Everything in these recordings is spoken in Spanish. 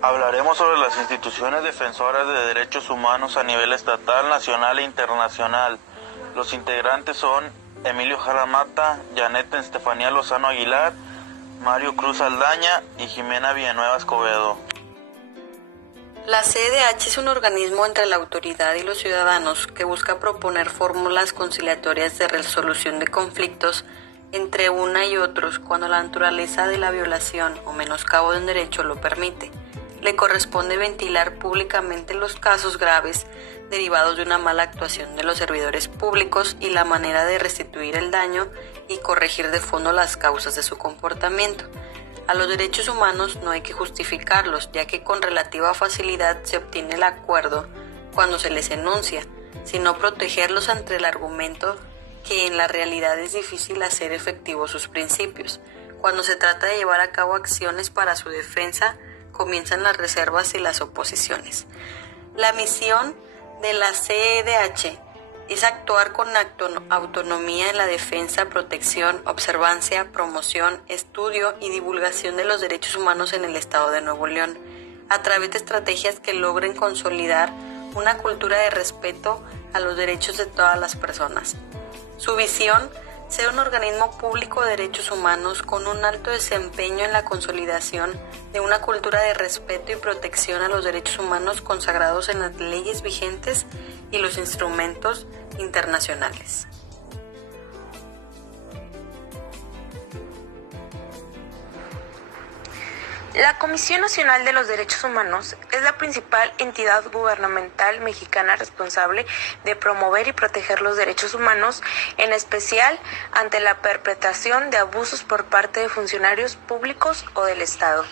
Hablaremos sobre las instituciones defensoras de derechos humanos a nivel estatal, nacional e internacional. Los integrantes son Emilio Jara Mata, Janet Estefanía Lozano Aguilar, Mario Cruz Aldaña y Jimena Villanueva Escobedo. La CEDH es un organismo entre la autoridad y los ciudadanos que busca proponer fórmulas conciliatorias de resolución de conflictos entre una y otros cuando la naturaleza de la violación o menoscabo de un derecho lo permite. Le corresponde ventilar públicamente los casos graves derivados de una mala actuación de los servidores públicos y la manera de restituir el daño y corregir de fondo las causas de su comportamiento. A los derechos humanos no hay que justificarlos, ya que con relativa facilidad se obtiene el acuerdo cuando se les enuncia, sino protegerlos ante el argumento que en la realidad es difícil hacer efectivos sus principios. Cuando se trata de llevar a cabo acciones para su defensa, comienzan las reservas y las oposiciones. La misión de la CEDH es actuar con autonomía en la defensa, protección, observancia, promoción, estudio y divulgación de los derechos humanos en el Estado de Nuevo León, a través de estrategias que logren consolidar una cultura de respeto a los derechos de todas las personas. Su visión: ser un organismo público de derechos humanos con un alto desempeño en la consolidación de una cultura de respeto y protección a los derechos humanos consagrados en las leyes vigentes y los instrumentos internacionales. La Comisión Nacional de los Derechos Humanos es la principal entidad gubernamental mexicana responsable de promover y proteger los derechos humanos, en especial ante la perpetración de abusos por parte de funcionarios públicos o del Estado.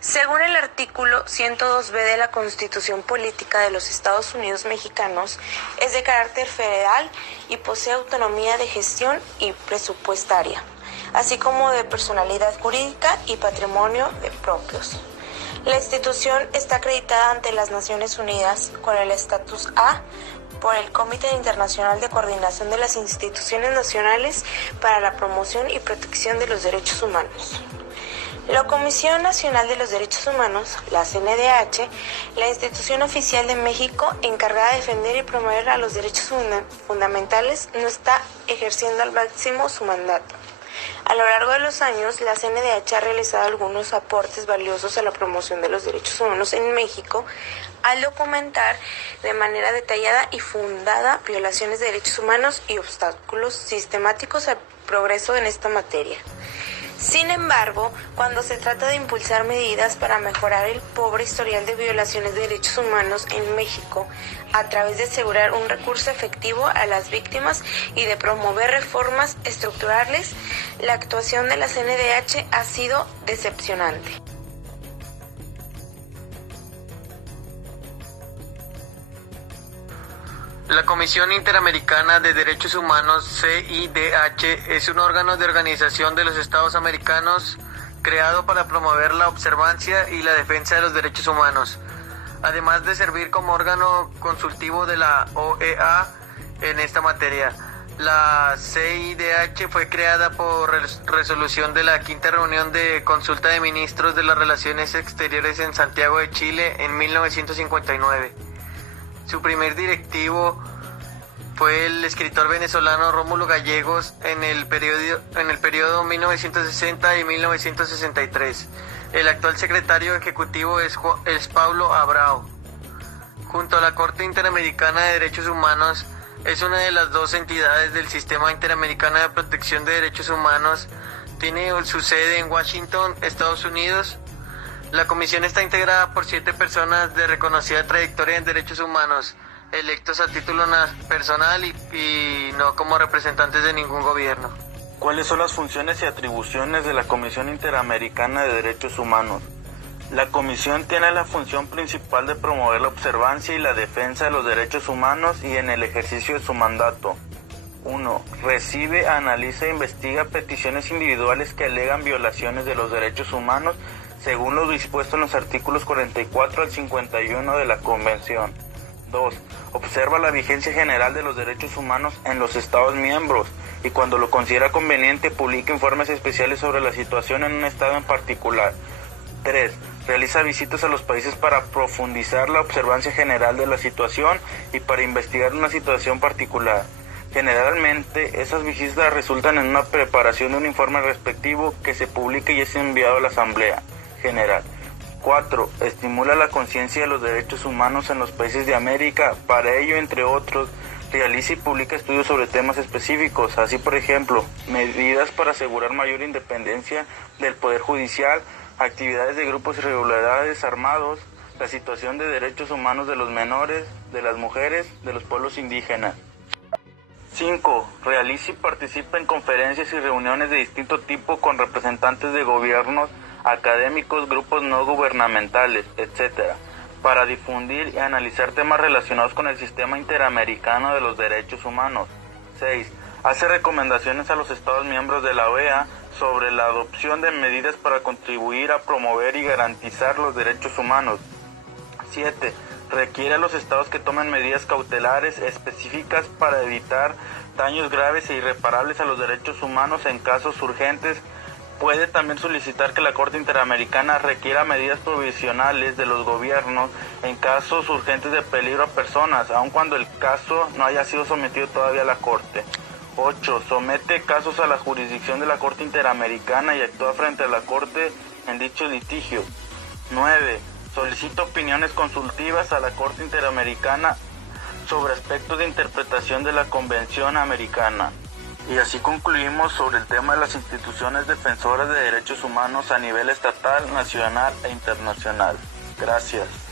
Según el artículo 102b de la Constitución Política de los Estados Unidos Mexicanos, es de carácter federal y posee autonomía de gestión y presupuestaria, así como de personalidad jurídica y patrimonio propios. La institución está acreditada ante las Naciones Unidas con el estatus A por el Comité Internacional de Coordinación de las Instituciones Nacionales para la Promoción y Protección de los Derechos Humanos. La Comisión Nacional de los Derechos Humanos, la CNDH, la institución oficial de México encargada de defender y promover a los derechos fundamentales, no está ejerciendo al máximo su mandato. A lo largo de los años, la CNDH ha realizado algunos aportes valiosos a la promoción de los derechos humanos en México al documentar de manera detallada y fundada violaciones de derechos humanos y obstáculos sistemáticos al progreso en esta materia. Sin embargo, cuando se trata de impulsar medidas para mejorar el pobre historial de violaciones de derechos humanos en México, a través de asegurar un recurso efectivo a las víctimas y de promover reformas estructurales, la actuación de la CNDH ha sido decepcionante. La Comisión Interamericana de Derechos Humanos, CIDH, es un órgano de organización de los Estados americanos creado para promover la observancia y la defensa de los derechos humanos, además de servir como órgano consultivo de la OEA en esta materia. La CIDH fue creada por resolución de la quinta reunión de consulta de ministros de las Relaciones Exteriores en Santiago de Chile en 1959. Su primer directivo fue el escritor venezolano Rómulo Gallegos en el periodo 1960 y 1963. El actual secretario ejecutivo es Pablo Abrao. Junto a la Corte Interamericana de Derechos Humanos, es una de las dos entidades del Sistema Interamericano de Protección de Derechos Humanos. Tiene su sede en Washington, Estados Unidos. La comisión está integrada por 7 personas de reconocida trayectoria en derechos humanos, electos a título personal y no como representantes de ningún gobierno. ¿Cuáles son las funciones y atribuciones de la Comisión Interamericana de Derechos Humanos? La Comisión tiene la función principal de promover la observancia y la defensa de los derechos humanos y en el ejercicio de su mandato. 1. Recibe, analiza e investiga peticiones individuales que alegan violaciones de los derechos humanos según lo dispuesto en los artículos 44 al 51 de la Convención. 2. Observa la vigencia general de los derechos humanos en los Estados miembros y cuando lo considera conveniente publica informes especiales sobre la situación en un estado en particular. 3. Realiza visitas a los países para profundizar la observancia general de la situación y para investigar una situación particular. Generalmente, esas visitas resultan en una preparación de un informe respectivo que se publica y es enviado a la Asamblea General. 4. Estimula la conciencia de los derechos humanos en los países de América. Para ello, entre otros, realiza y publica estudios sobre temas específicos, así por ejemplo, medidas para asegurar mayor independencia del Poder Judicial, actividades de grupos irregulares armados, la situación de derechos humanos de los menores, de las mujeres, de los pueblos indígenas. 5. Realiza y participa en conferencias y reuniones de distinto tipo con representantes de gobiernos, académicos, grupos no gubernamentales, etc., para difundir y analizar temas relacionados con el sistema interamericano de los derechos humanos. 6. Hace recomendaciones a los Estados miembros de la OEA sobre la adopción de medidas para contribuir a promover y garantizar los derechos humanos. 7. Requiere a los estados que tomen medidas cautelares específicas para evitar daños graves e irreparables a los derechos humanos en casos urgentes. Puede también solicitar que la Corte Interamericana requiera medidas provisionales de los gobiernos en casos urgentes de peligro a personas, aun cuando el caso no haya sido sometido todavía a la Corte. 8. Somete casos a la jurisdicción de la Corte Interamericana y actúa frente a la Corte en dichos litigios. 9. Solicita opiniones consultivas a la Corte Interamericana sobre aspectos de interpretación de la Convención Americana. Y así concluimos sobre el tema de las instituciones defensoras de derechos humanos a nivel estatal, nacional e internacional. Gracias.